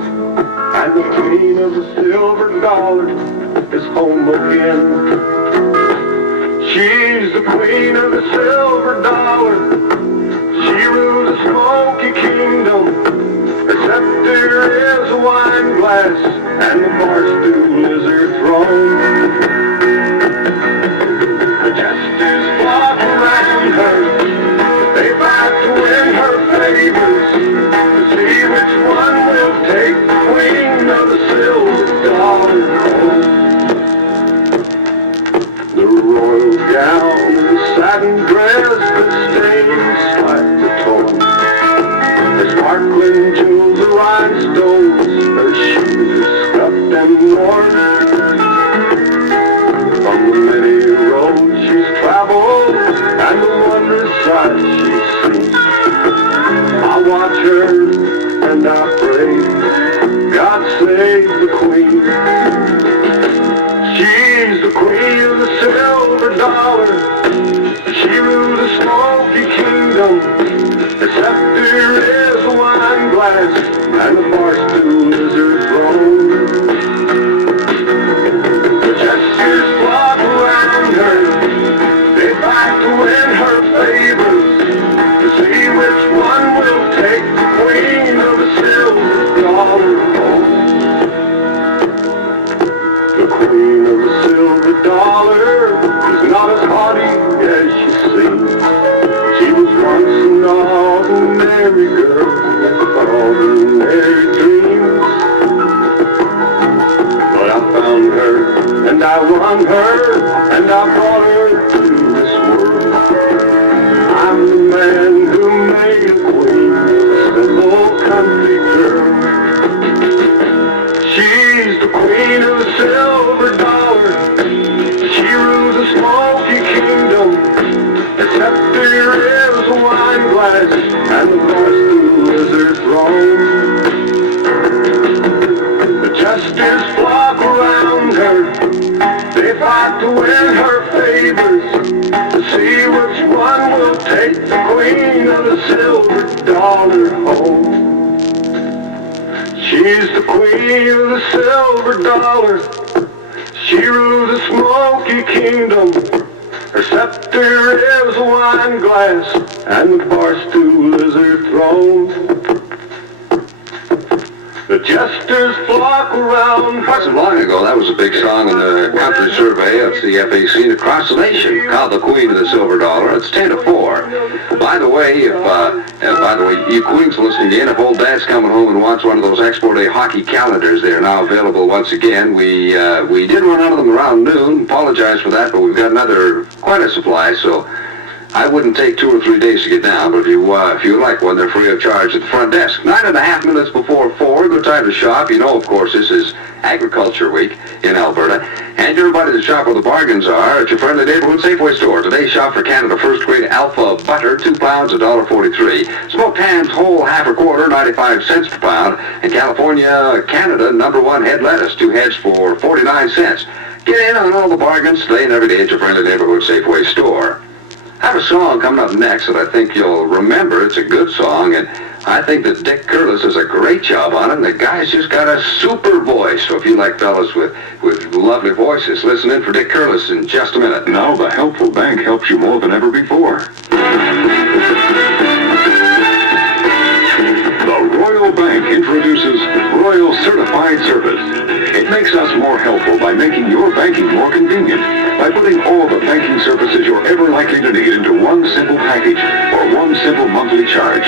and the queen of the silver dollar is home again. She's the queen of the silver dollar. She rules a smoky kingdom. Her scepter is a wine glass, and the barstool is her throne. The jesters flock around her. They fight to win her favors, to see which one will take the queen of the silver dollar home. The royal gown and satin dress that stains like the torn. Her sparkling jewels are rhinestones, her shoes are scuffed and worn. From the many roads she's traveled and the wondrous sights she's seen, I watch her and I pray, God save the queen. She's the queen of the silver dollar. She rules a smoky kingdom. Her scepter is a wine glass, and the barstool is her throne. The jesters flock around her. They fight to win her favors, to see which one will take the queen of the silver dollar home. The queen of the silver dollar is not as haughty as she seems. She was once an ordinary girl with ordinary dreams. But I found her, and I won her, and I brought her to this world. I'm the man who made a queen, a simple country girl. She's the queen of the silver dollar. She rules a smoky kingdom. Her scepter is a wine glass, and the barstool is her throne. The jesters flock around her. They fight to win her favors, to see which one will take the queen of the silver dollar home. She's the queen of the silver dollar. She rules a smoky kingdom. Her scepter is a wine glass, and the barstool is her throne. The jesters flock around her. Wasn't long ago, that was a big song in the country survey of the FAC across the nation, called the Queen of the Silver Dollar. It's 10-4. By the way, you queens listening in, if old dad's coming home and wants one of those Expo Day hockey calendars, they are now available once again. We did run out of them around noon. Apologize for that, but we've got quite a supply, so I wouldn't take 2 or 3 days to get down, but if you like one, they're free of charge at the front desk. 9.5 minutes before 4, good time to shop. You know, of course, this is Agriculture Week in Alberta, and everybody to shop where the bargains are at your friendly neighborhood Safeway store. Today, shop for Canada First Grade Alpha Butter, 2 pounds, $1.43. Smoked hams whole, half or quarter, 95 cents per pound. And California, Canada, #1 head lettuce, 2 heads for 49 cents. Get in on all the bargains today and every day at your friendly neighborhood Safeway store. I have a song coming up next that I think you'll remember. It's a good song, and I think that Dick Curtis does a great job on it, and the guy's just got a super voice. So if you like fellas with lovely voices, listen in for Dick Curtis in just a minute. Now the helpful bank helps you more than ever before. The Royal Bank introduces Royal Certified Service. It makes us more helpful by making your banking more convenient, by putting all the banking services you're ever likely to need into one simple package or one simple monthly charge.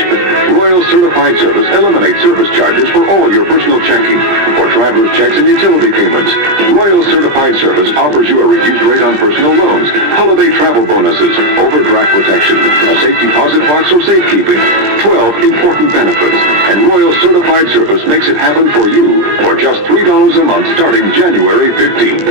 Royal Certified Service eliminates service charges for all your personal checking, for traveler's checks and utility payments. Royal Certified Service offers you a reduced rate on personal loans, holiday travel bonuses, overdraft protection, a safe deposit box for safekeeping, 12 important benefits, and Royal Certified Service makes it happen for you for just $3 a month starting January 15th.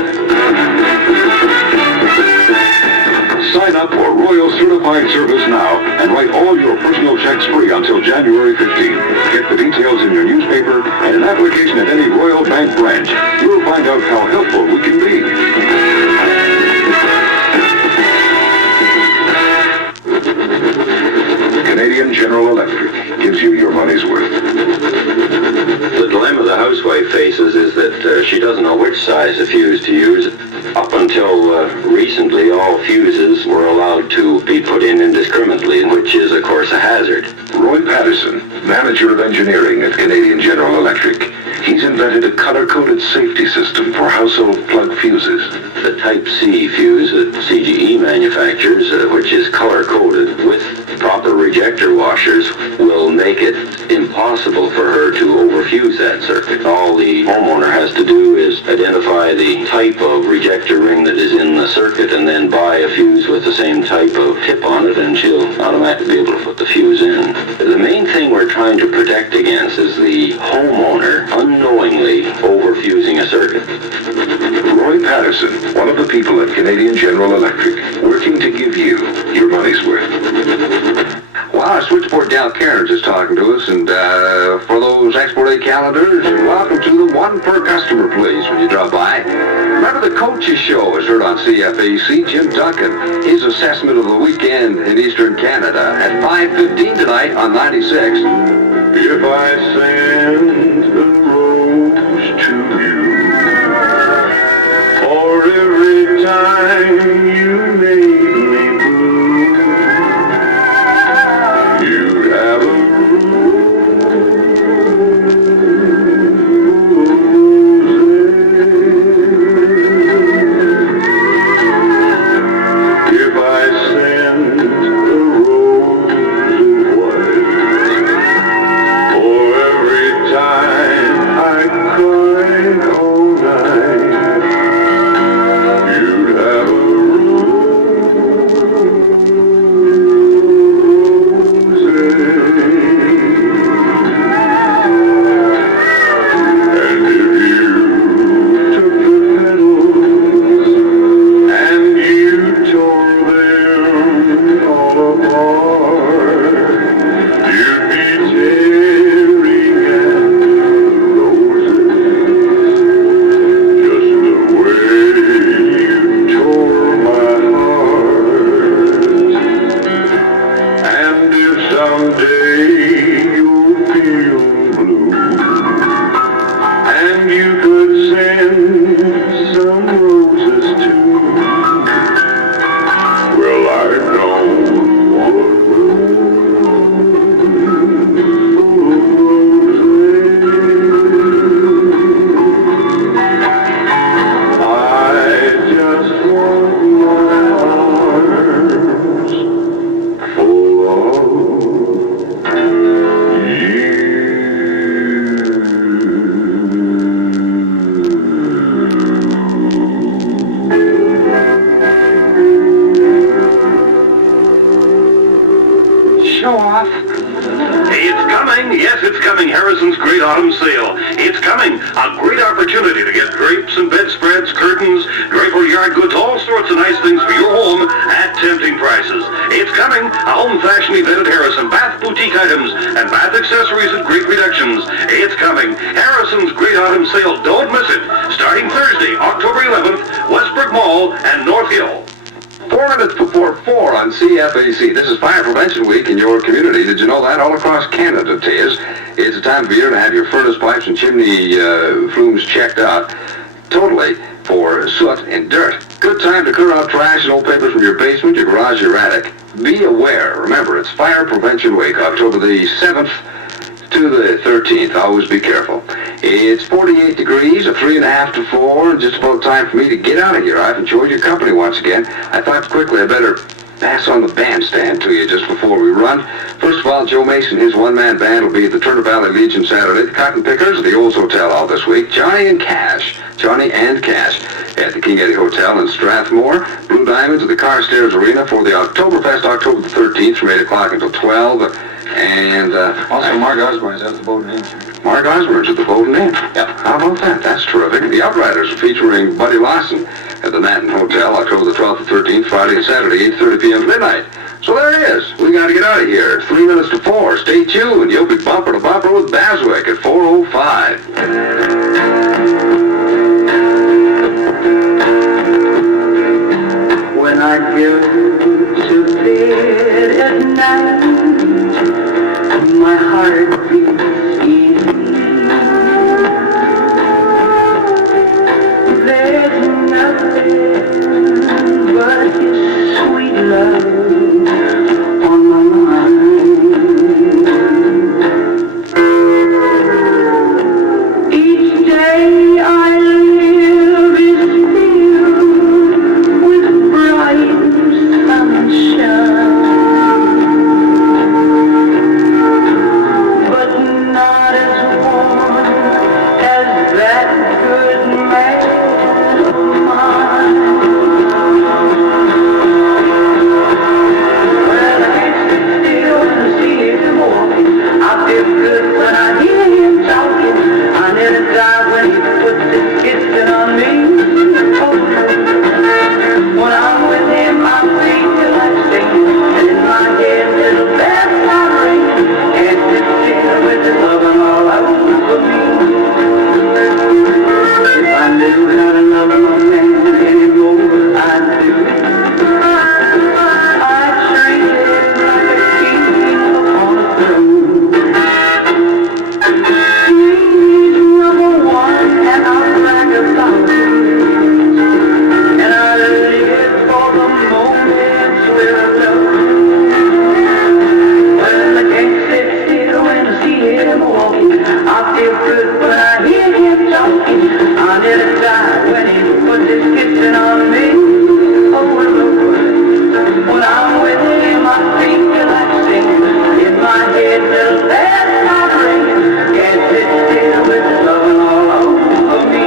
Sign up for Royal Certified Service now and write all your personal checks free until January 15th. Get the details in your newspaper and an application at any Royal Bank branch. You'll find out how helpful we can be. Canadian General Electric gives you your money's worth. The dilemma that she doesn't know which size of fuse to use. Up until recently, all fuses were allowed to be put in indiscriminately, which is, of course, a hazard. Roy Patterson, manager of engineering at Canadian General Electric. He's invented a color-coded safety system for household plug fuses. The Type C fuse that CGE manufactures, which is color-coded with proper rejector washers, will make it impossible for her to overfuse that circuit. All the homeowner has to do is identify the type of rejector ring that is in the circuit and then buy a fuse with the same type of tip on it, and she'll automatically be able to put the fuse in. The main thing we're trying to protect against is the homeowner unknowingly overfusing a circuit. Roy Patterson, one of the people at Canadian General Electric, working to give you your money's worth. Well, our switchboard gal Karen's just talking to us, and for those Export A calendars, welcome to the one per customer, please, when you drop by. Remember the Coaches Show is heard on CFAC. Jim Duncan, his assessment of the weekend in Eastern Canada at 5:15 tonight on 96. If I send a rose to you for every time you made me blue, you'd have a if I send a rose of white for every time I cried all night, you'd have a and if you took the petals and you tore them all apart, you'd be tearing at the roses just the way you tore my heart. And if someday you're feeling blue and you could send some roses too, well, I know what I just want my arms full of Show off. It's coming. Yes, it's coming. Harrison's Great Autumn Sale. It's coming. A great opportunity to get drapes and bedspreads, curtains, drapery, yard goods, all sorts of nice things for your home at tempting prices. It's coming. A home fashion event at Harrison. Bath boutique items and bath accessories at great reductions. It's coming. Harrison's Great Autumn Sale. Don't miss it. Starting Thursday, October 11th, Westbrook Mall and North Hill. 4 minutes before 4 on CFAC. This is Fire Prevention Week in your community. Did you know that? All across Canada it is. It's a time of year to have your furnace pipes and chimney flumes checked out totally for soot and dirt. Good time to clear out trash and old papers from your basement, your garage, your attic. Be aware. Remember, it's Fire Prevention Week, October the 7th to the 13th. Always be careful. It's 48 degrees, a 3.5 to 4, and just about time for me to get out of here. I've enjoyed your company once again. I thought quickly I better pass on the bandstand to you just before we run. First of all, Joe Mason, his one-man band will be at the Turner Valley Legion Saturday. The Cotton Pickers at the Olds Hotel all this week. Johnny and Cash at the King Eddie Hotel in Strathmore. Blue Diamonds at the Carstairs Arena for the Oktoberfest, October the 13th from 8 o'clock until 12. And Also, Mark Osborne is at the Bowden Inn. Mark Osborne's at the Bowden Inn. Yep. How about that? That's terrific. The Outriders are featuring Buddy Lawson at the Manton Hotel, October the 12th and 13th, Friday and Saturday, 8:30 p.m. to midnight. So there it is. We got to get out of here. 3 minutes to 4. Stay tuned. You'll be bumper to bumper with Baswick at 4:05. When I go to bed at night, my heart beats easy. If I knew how to love a man anymore, I'd do. I'd treat him like a king upon a throne. He's number one, and I'll brag about him. And I live for the moments we're alone. Well, I can't sit still when I see him walking. I feel good when I hear him talking. I nearly die when he puts his kissing on me. Oh, Lord, when I'm with him, I feel like singing. In my head, little bells start ringing. Can't sit still with his loving all over me.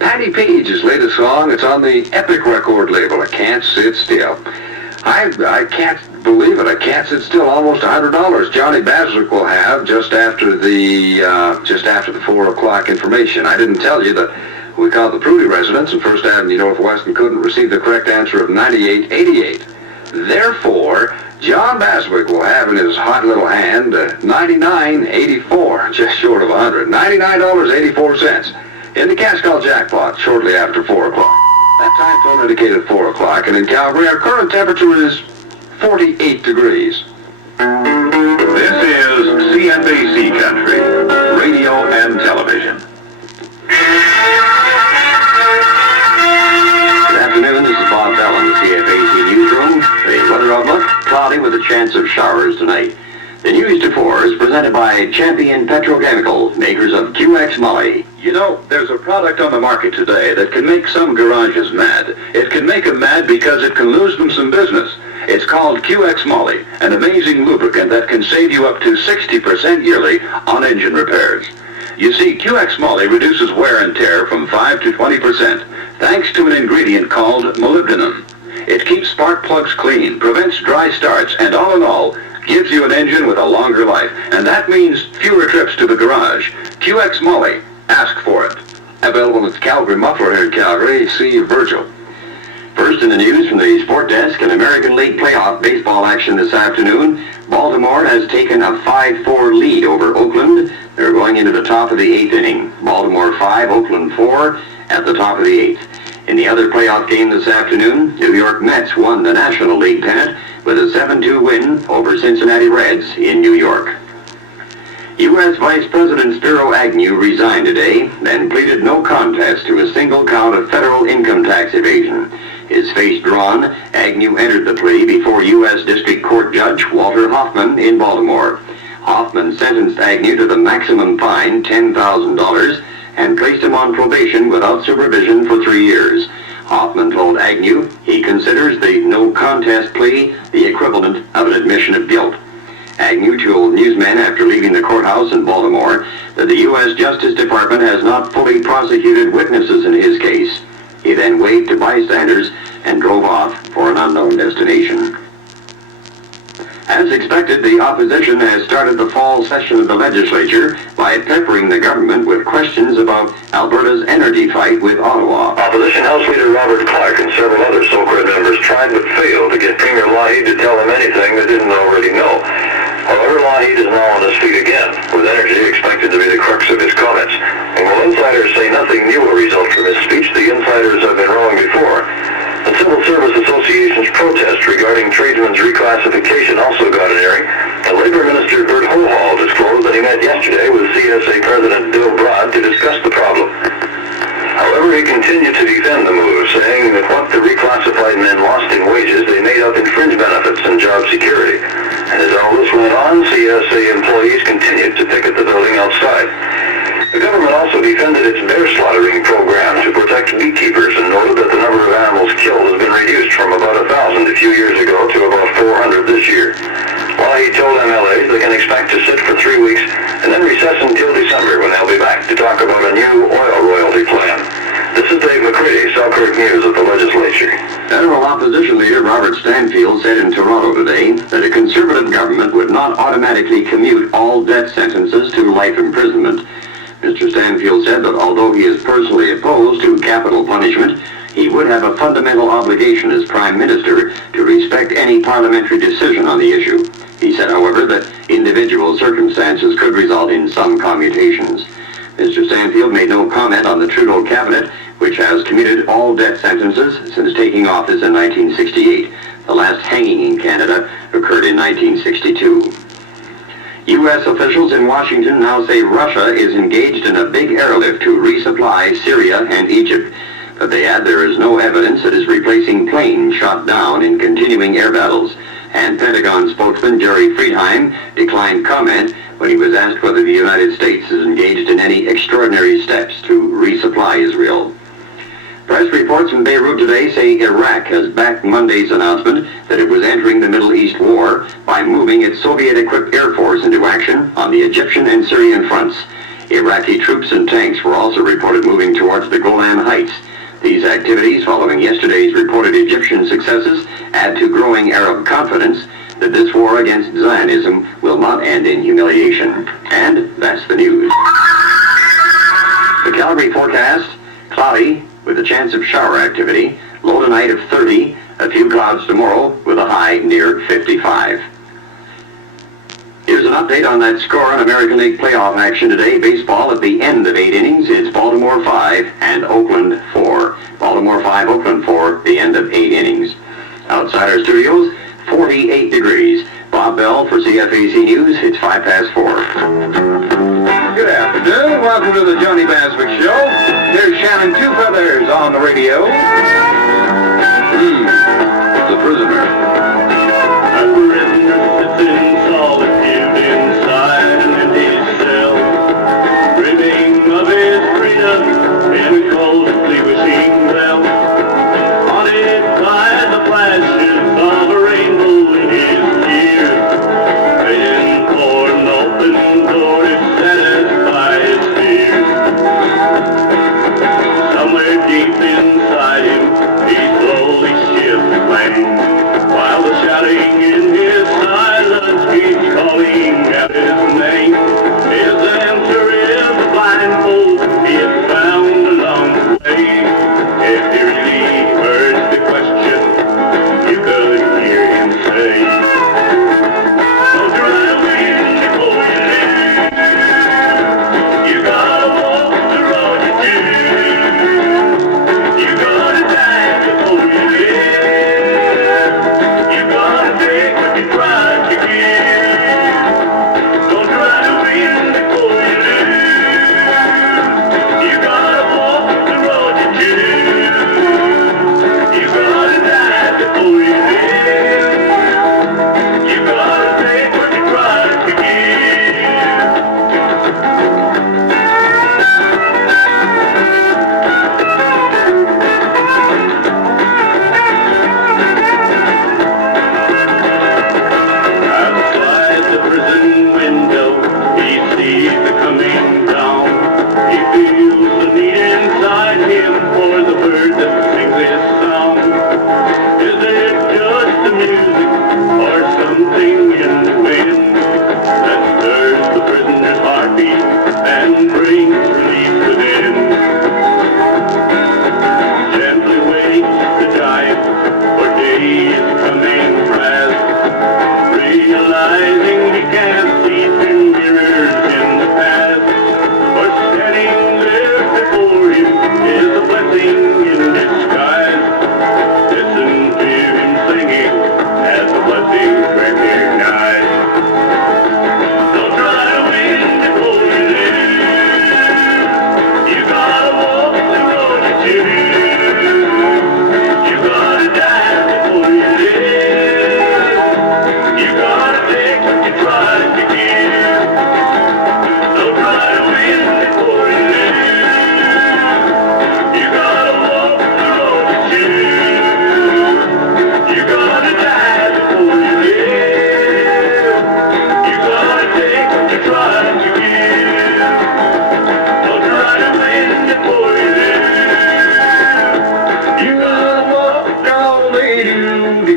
Patty Page's latest song, it's on the Epic record label, I Can't Sit Still. I can't believe it, I can't sit still, almost $100 Johnny Baswick will have just after the 4 o'clock information. I didn't tell you that we called the Prudy residents in First Avenue Northwest and couldn't receive the correct answer of 98.88. Therefore, John Baswick will have in his hot little hand $99.84, just short of $100, $99.84 in the cash call jackpot shortly after 4 o'clock. That time zone indicated 4 o'clock, and in Calgary our current temperature is 48 degrees. This is CFAC Country, radio and television. Good afternoon, this is Bob Bell in the CFAC newsroom. The weather outlook, cloudy with a chance of showers tonight. The News to 4 is presented by Champion Petrochemical, makers of QX Molly. You know, there's a product on the market today that can make some garages mad. It can make them mad because it can lose them some business. It's called QX Molly, an amazing lubricant that can save you up to 60% yearly on engine repairs. You see, QX Molly reduces wear and tear from 5 to 20% thanks to an ingredient called molybdenum. It keeps spark plugs clean, prevents dry starts, and all in all, gives you an engine with a longer life. And that means fewer trips to the garage. QX Molly. Ask for it. Available at the Calgary Muffler here in Calgary. See Virgil. First in the news from the Sport Desk, an American League playoff baseball action this afternoon. Baltimore has taken a 5-4 lead over Oakland. They're going into the top of the 8th inning. Baltimore 5, Oakland 4 at the top of the 8th. In the other playoff game this afternoon, New York Mets won the National League pennant with a 7-2 win over Cincinnati Reds in New York. U.S. Vice President Spiro Agnew resigned today and pleaded no contest to a single count of federal income tax evasion. His face drawn, Agnew entered the plea before U.S. District Court Judge Walter Hoffman in Baltimore. Hoffman sentenced Agnew to the maximum fine, $10,000, and placed him on probation without supervision for 3 years. Hoffman told Agnew he considers the no contest plea the equivalent of an admission of guilt. Agnew told newsmen after leaving the courthouse in Baltimore that the U.S. Justice Department has not fully prosecuted witnesses in his case. He then waved to bystanders and drove off for an unknown destination. As expected, the opposition has started the fall session of the legislature by peppering the government with questions about Alberta's energy fight with Ottawa. Opposition House Leader Robert Clark and several other SOCRED members tried but failed to get Premier Lougheed to tell them anything they didn't already know. However, Lougheed is now on his feet again, with energy expected to be the crux of his comments. And while insiders say nothing new will result from his speech, the insiders have been wrong before. The Civil Service Association's protest regarding tradesmen's reclassification also got an airing, and Labour Minister Bert Hohol disclosed that he met yesterday with CSA President Bill Broad to discuss the problem. However, he continued to defend the move, saying that what the reclassified men lost in wages, they made up in fringe benefits and job security. And as all this went on, CSA employees continued to picket the building outside. The government also defended its bear slaughtering program to protect beekeepers and noted that the number of animals killed has been reduced from about 1,000 to expect to sit for 3 weeks and then recess until December when they'll be back to talk about a new oil royalty plan. This is Dave McCready, Selkirk News at the legislature. Federal opposition leader Robert Stanfield said in Toronto today that a conservative government would not automatically commute all death sentences to life imprisonment. Mr. Stanfield said that although he is personally opposed to capital punishment, he would have a fundamental obligation as Prime Minister to respect any parliamentary decision on the issue. He said, however, that individual circumstances could result in some commutations. Mr. Stanfield made no comment on the Trudeau cabinet, which has commuted all death sentences since taking office in 1968. The last hanging in Canada occurred in 1962. U.S. officials in Washington now say Russia is engaged in a big airlift to resupply Syria and Egypt. But they add there is no evidence that is replacing planes shot down in continuing air battles. And Pentagon spokesman Jerry Friedheim declined comment when he was asked whether the United States is engaged in any extraordinary steps to resupply Israel. Press reports from Beirut today say Iraq has backed Monday's announcement that it was entering the Middle East war by moving its Soviet-equipped air force into action on the Egyptian and Syrian fronts. Iraqi troops and tanks were also reported moving towards the Golan Heights. These activities, following yesterday's reported Egyptian successes, add to growing Arab confidence that this war against Zionism will not end in humiliation. And that's the news. The Calgary forecast, cloudy with a chance of shower activity, low tonight of 30, a few clouds tomorrow with a high near 55. Here's an update on that score on American League playoff action today. Baseball at the end of 8 innings, it's Baltimore 5 and Oakland 4. Baltimore 5, Oakland 4, the end of 8 innings. Outside our studios, 48 degrees. Bob Bell for CFAC News, it's 4:05. Good afternoon, welcome to the Johnny Baswick Show. Here's Shannon Two Feathers on the radio. The prisoner. A prisoner sits in solitude inside an empty cell, dreaming of his freedom in a cold sleep-wishing bell. Haunted by the flashes of a rainbow in his ears, waiting for an open door to satisfy his fears. Somewhere deep inside him, he slowly shifts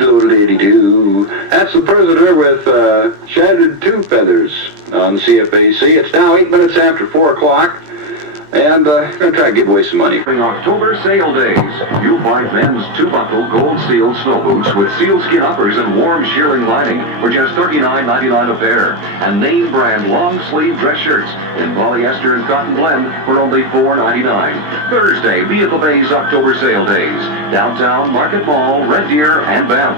82. That's the prisoner with shattered two feathers on CFAC. It's now 8 minutes after 4 o'clock. And going to try to give away some money. During October sale days, you'll find men's two-buckle gold-sealed snow boots with sealskin uppers and warm shearling lining for just $39.99 a pair. And name-brand long-sleeve dress shirts in polyester and cotton blend for only $4.99. Thursday, Vehicle Bay's October sale days. Downtown, Market Mall, Red Deer, and Banff.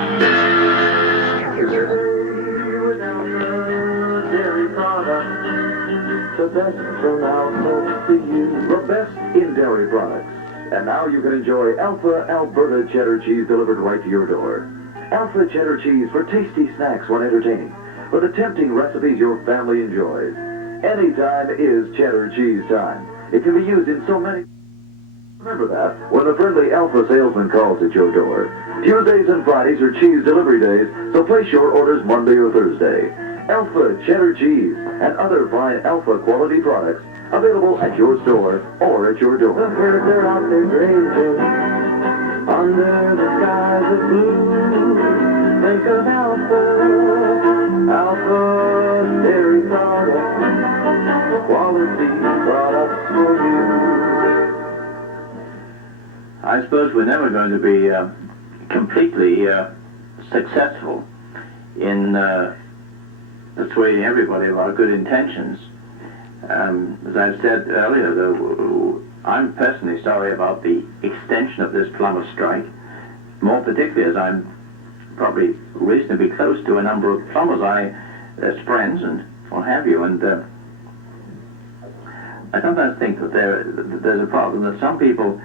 The best from Alpha to you. The best in dairy products. And now you can enjoy Alpha Alberta cheddar cheese delivered right to your door. Alpha cheddar cheese for tasty snacks when entertaining, for the tempting recipes your family enjoys. Anytime is cheddar cheese time. It can be used in so many... Remember that when the friendly Alpha salesman calls at your door. Tuesdays and Fridays are cheese delivery days, so place your orders Monday or Thursday. Alpha cheddar cheese and other fine Alpha quality products available at your store or at your door. The birds are out there grazing under the skies of blue. Think of Alpha dairy products, quality products for you. I suppose we're never going to be completely successful in persuading everybody of our good intentions. As I've said earlier, though, I'm personally sorry about the extension of this plumber strike, more particularly as I'm probably reasonably close to a number of plumbers as friends and what have you, and I sometimes think that there's a problem that some people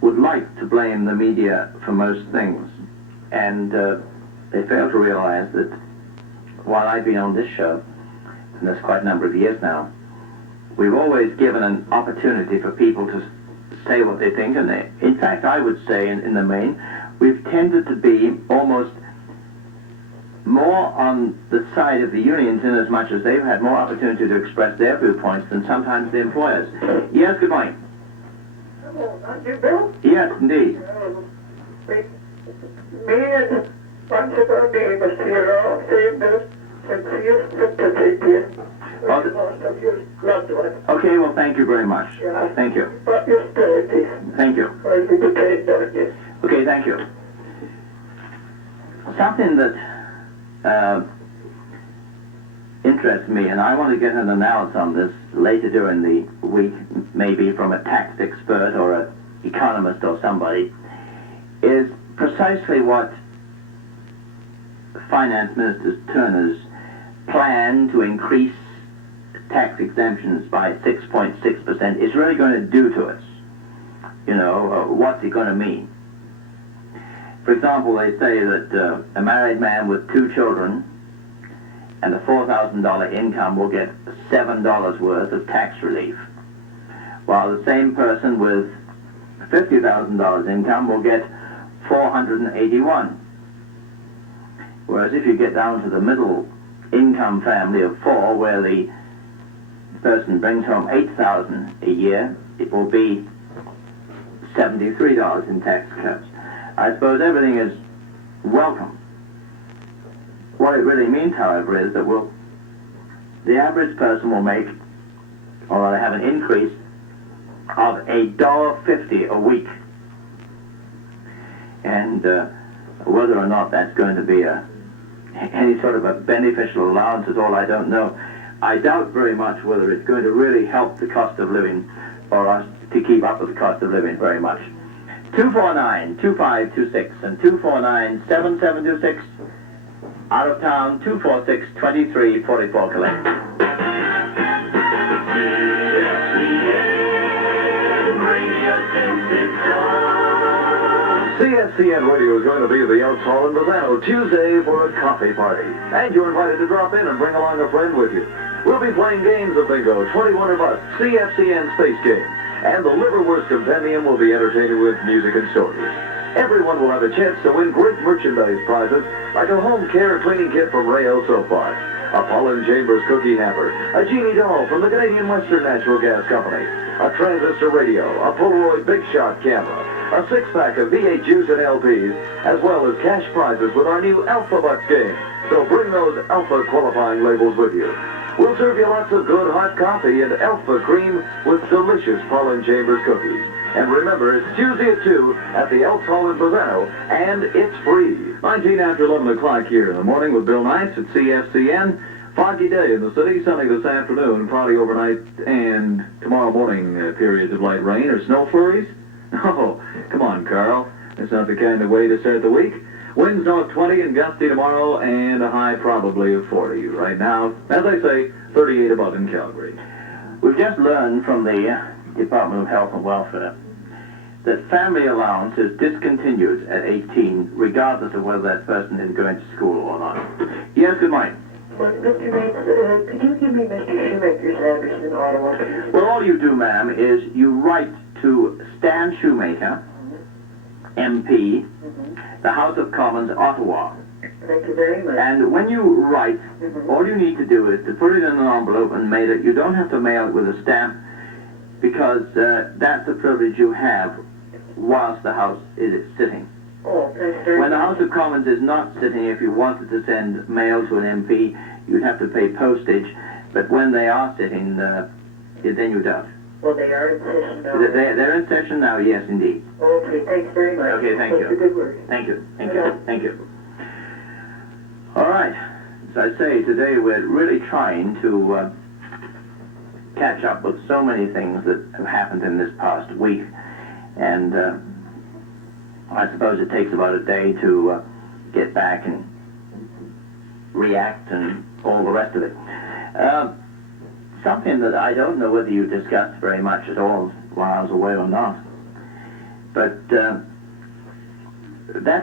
would like to blame the media for most things, and they fail to realize that while I've been on this show, and that's quite a number of years now, we've always given an opportunity for people to say what they think, and in fact, I would say, in the main, we've tended to be almost more on the side of the unions in as much as they've had more opportunity to express their viewpoints than sometimes the employers. Yes, good morning. Hello, aren't you Bill? Yes, indeed. Me and a bunch of our neighbors here are all saying that sincere sympathy to you. Oh, Loss of your loved one. Okay, well, thank you very much. Yeah. Thank you. But your spirity. Thank you. I'll be detained on you. Okay, thank you. Something that interests me, and I want to get an analysis on this later during the week, maybe from a tax expert or an economist or somebody, is precisely what Finance Minister Turner's plan to increase tax exemptions by 6.6% is really going to do to us. You know, what's it going to mean? For example, they say that a married man with 2 children and a $4,000 income will get $7 worth of tax relief, while the same person with $50,000 income will get $481. Whereas if you get down to the middle income family of 4, where the person brings home $8,000 a year, it will be $73 in tax cuts. I suppose everything is welcome. What it really means, however, is that the average person will make, or have an increase of $1.50 a week. And whether or not that's going to be any sort of a beneficial allowance at all, I don't know. I doubt very much whether it's going to really help the cost of living or us to keep up with the cost of living very much. 249-2526 and 249-7726. Out of town, 246-2344 collect. CFCN Radio is going to be at the Elks Hall in Lozano Tuesday for a coffee party. And you're invited to drop in and bring along a friend with you. We'll be playing games of bingo, 21 or bust, CFCN Space Game. And the Liverwurst Compendium will be entertaining with music and stories. Everyone will have a chance to win great merchandise prizes like a home care cleaning kit from Rayo Soap Bar, a Pollen Chambers cookie hamper, a genie doll from the Canadian Western Natural Gas Company, a transistor radio, a Polaroid Big Shot camera, a six-pack of V8 juice and LPs, as well as cash prizes with our new Alpha Bucks game. So bring those Alpha qualifying labels with you. We'll serve you lots of good hot coffee and Alpha cream with delicious Pollen Chambers cookies. And remember, it's Tuesday at 2 at the Elks Hall in Bozano, and it's free. 19 after 11 o'clock here in the morning with Bill Knights at CFCN. Foggy day in the city, sunny this afternoon, cloudy overnight, and tomorrow morning periods of light rain or snow flurries. Oh, come on, Carl. That's not the kind of way to start the week. Winds north 20 and gusty tomorrow, and a high probably of 40. Right now, as I say, 38 above in Calgary. We've just learned from the Department of Health and Welfare that family allowance is discontinued at 18, regardless of whether that person is going to school or not. Yes, good morning. But Mr. Mates, could you give me Mr. Shoemaker's address in Ottawa? Well, all you do, ma'am, is you write to Stan Shoemaker, MP, the House of Commons, Ottawa. Thank you very much. And when you write, all you need to do is to put it in an envelope and mail it. You don't have to mail it with a stamp, because that's a privilege you have whilst the House is sitting. Oh, thanks very When the much. House of Commons is not sitting, if you wanted to send mail to an MP, you'd have to pay postage. But when they are sitting, then you don't. Well, they are in session now. They're in session now, yes, indeed. Okay, thanks very much. Okay, thank That's you. a good word. Thank you, thank you, thank you. All right. As I say, today we're really trying to catch up with so many things that have happened in this past week. And I suppose it takes about a day to get back and react and all the rest of it. Something that I don't know whether you discussed very much at all while I was away or not, but that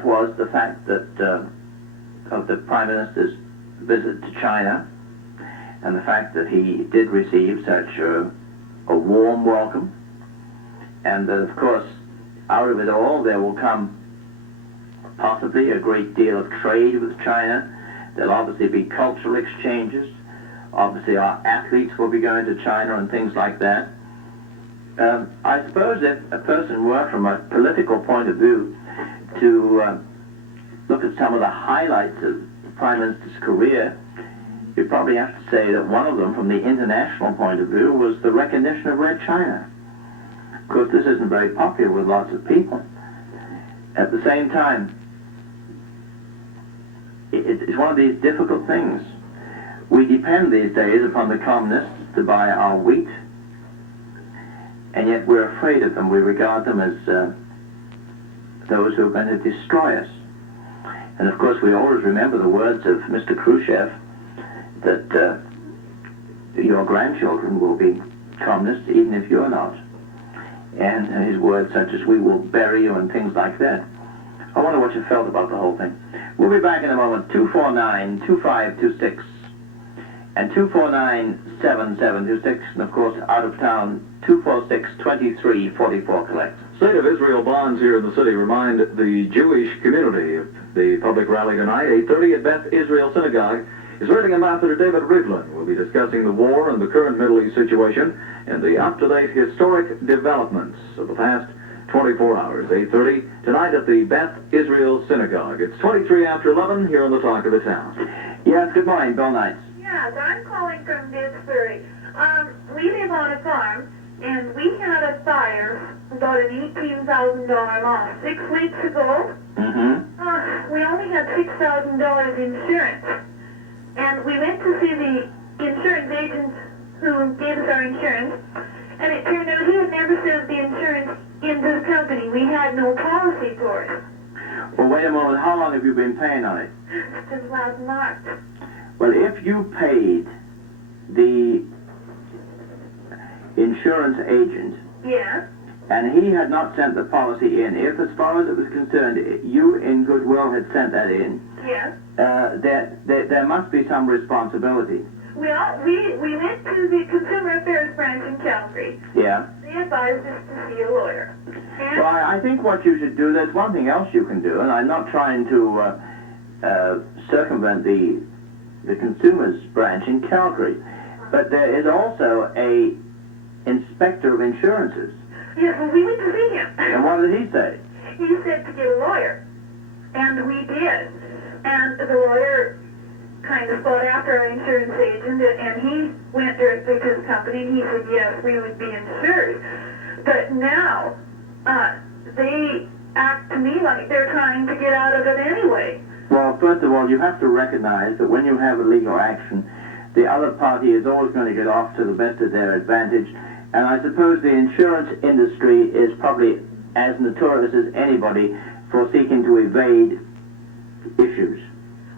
was the fact that of the Prime Minister's visit to China, and the fact that he did receive such a warm welcome, and that, of course, out of it all there will come possibly a great deal of trade with China. There'll obviously be cultural exchanges. Obviously our athletes will be going to China and things like that. I suppose if a person were, from a political point of view, to look at some of the highlights of the Prime Minister's career, you'd probably have to say that one of them, from the international point of view, was the recognition of Red China. Of course, this isn't very popular with lots of people. At the same time, it's one of these difficult things. We depend these days upon the communists to buy our wheat, and yet we're afraid of them. We regard them as those who are going to destroy us. And of course, we always remember the words of Mr. Khrushchev that your grandchildren will be communists even if you're not. And his words such as, we will bury you, and things like that. I wonder what you felt about the whole thing. We'll be back in a moment. 249-2526 and 249-7726, and of course, out of town, 246-2344 collect. State of Israel bonds here in the city remind the Jewish community of the public rally tonight, 8:30 at Beth Israel Synagogue. Israeli Ambassador David Rivlin will be discussing the war and the current Middle East situation and the up-to-date historic developments of the past 24 hours. 8:30 tonight at the Beth Israel Synagogue. It's 23 after 11 here on the Talk of the Town. Yes, good morning, Bill Knights. Yes, I'm calling from Didsbury. We live on a farm, and we had a fire, about an $18,000 loss 6 weeks ago. We only had $6,000 insurance, and we went to see the insurance agent who gave us our insurance, and it turned out he had never sent the insurance into the company. We had no policy for it. Well, wait a moment. How long have you been paying on it? Since last March. Well, if you paid the insurance agent, Yes. and he had not sent the policy in, if, as far as it was concerned, you in goodwill had sent that in, Yes. there must be some responsibility. Well, we went to the Consumer Affairs branch in Calgary. Yeah. They advised us to see a lawyer. And Well, I think what you should do, there's one thing else you can do, and I'm not trying to circumvent the Consumers branch in Calgary, but there is also a inspector of insurances. Yes, well, we went to see him. And what did he say? He said to get a lawyer. And we did. And the lawyer kind of fought after our insurance agent, and he went directly to his company, and he said, yes, we would be insured. But now, they act to me like they're trying to get out of it anyway. Well, first of all, you have to recognize that when you have a legal action, the other party is always going to get off to the best of their advantage. And I suppose the insurance industry is probably as notorious as anybody for seeking to evade issues.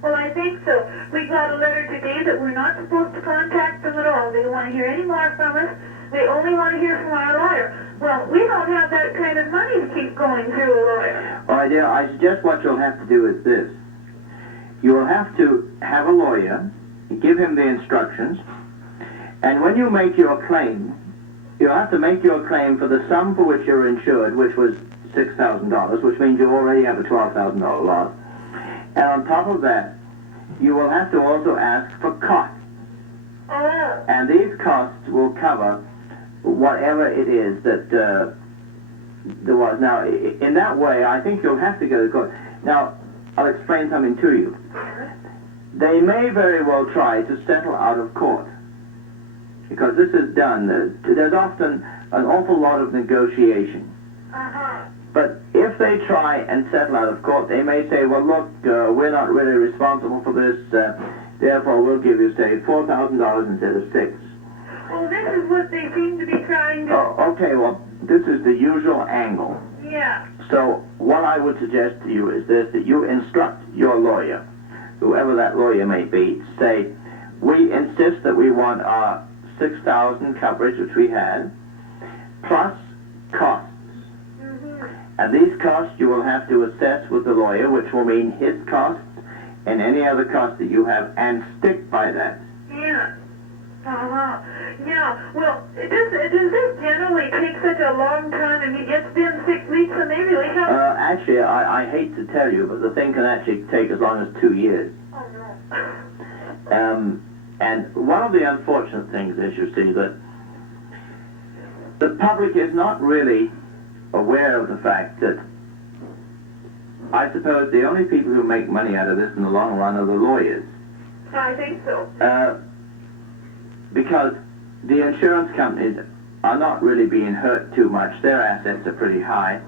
Well, I think so. We got a letter today that we're not supposed to contact them at all. They don't want to hear any more from us. They only want to hear from our lawyer. Well, we don't have that kind of money to keep going through a lawyer. All right, dear, I suggest what you'll have to do is this. You will have to have a lawyer, give him the instructions, and when you make your claim, you'll have to make your claim for the sum for which you're insured, which was $6,000, which means you already have a $12,000 loss. And on top of that, you will have to also ask for costs. Oh. And these costs will cover whatever it is that there was. Now, in that way, I think you'll have to go to court. Now, I'll explain something to you. They may very well try to settle out of court, because this is done. There's often an awful lot of negotiation. Uh-huh. But if they try and settle out of court, they may say, well, look, we're not really responsible for this, therefore we'll give you, say, $4,000 instead of $6,000. Well, this is what they seem to be trying to... Oh, okay, well, this is the usual angle. Yeah. So what I would suggest to you is this, that you instruct your lawyer, whoever that lawyer may be, say, we insist that we want our $6,000 coverage, which we had, plus costs. And these costs you will have to assess with the lawyer, which will mean his costs and any other costs that you have, and stick by that. Yeah. Uh-huh. Yeah. Well, does this generally take such a long time? I mean, it's been 6 weeks and they really haven't... Actually, I hate to tell you, but the thing can actually take as long as 2 years. Oh, no. And one of the unfortunate things is, you see, that the public is not really aware of the fact that I suppose the only people who make money out of this in the long run are the lawyers. I think so. Because the insurance companies are not really being hurt too much. Their assets are pretty high.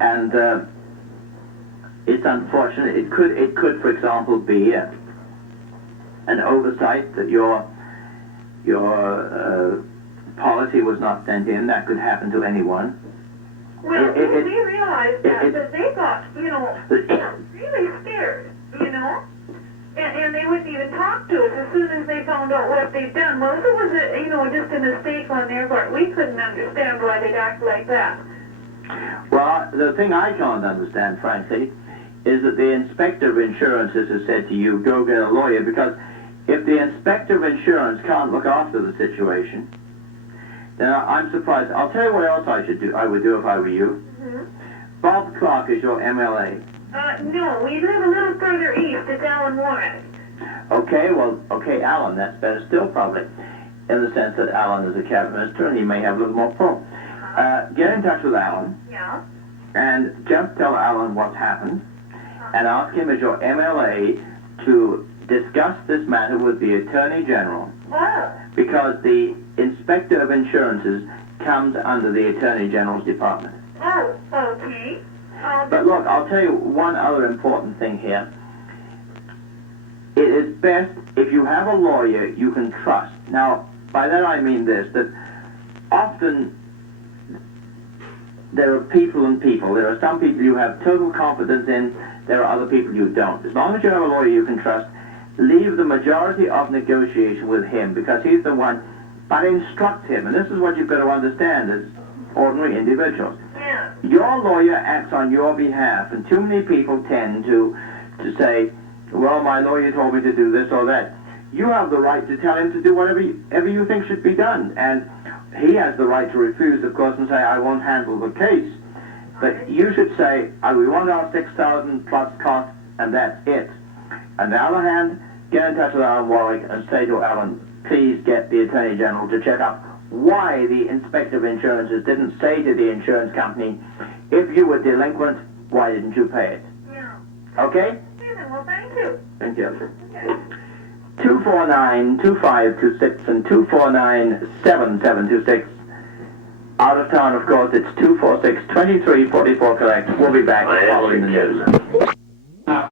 And it's unfortunate. It could, for example, be an oversight that your policy was not sent in. That could happen to anyone. Well, we realized that they got, really scared, and they wouldn't even talk to us as soon as they found out what they'd done. Well, if it was, just a mistake on their part, we couldn't understand why they'd act like that. Well, the thing I can't understand, frankly, is that the inspector of insurances has said to you, go get a lawyer, because if the inspector of insurance can't look after the situation, then I'm surprised. I'll tell you what else I would do if I were you. Mm-hmm. Bob Clark is your MLA. No, we live a little further east. It's Alan Warren. Okay, Alan, that's better still, probably, in the sense that Alan is a cabinet minister and he may have a little more pull. Get in touch with Alan. Yeah. And just tell Alan what's happened, and ask him as your MLA to discuss this matter with the Attorney General. Oh. Because the Inspector of Insurances comes under the Attorney General's department. Oh, okay. But look, I'll tell you one other important thing here. It is best if you have a lawyer you can trust. Now, by that I mean this, that often there are people and people. There are some people you have total confidence in, there are other people you don't. As long as you have a lawyer you can trust, leave the majority of negotiation with him, because he's the one, but instruct him. And this is what you've got to understand as ordinary individuals. Yeah. Your lawyer acts on your behalf, and too many people tend to say, well, my lawyer told me to do this or that. You have the right to tell him to do whatever you think should be done. And he has the right to refuse, of course, and say, I won't handle the case. But you should say, we want our $6,000 plus costs, and that's it. On the other hand, get in touch with Alan Warwick and say to Alan, please get the Attorney General to check up why the Inspector of Insurances didn't say to the insurance company, if you were delinquent, why didn't you pay it? Yeah. Okay? Well, thank you. Thank you. 249-2526 and 249-7726. Out of town, of course, it's 246-2344 correct. We'll be back following the news.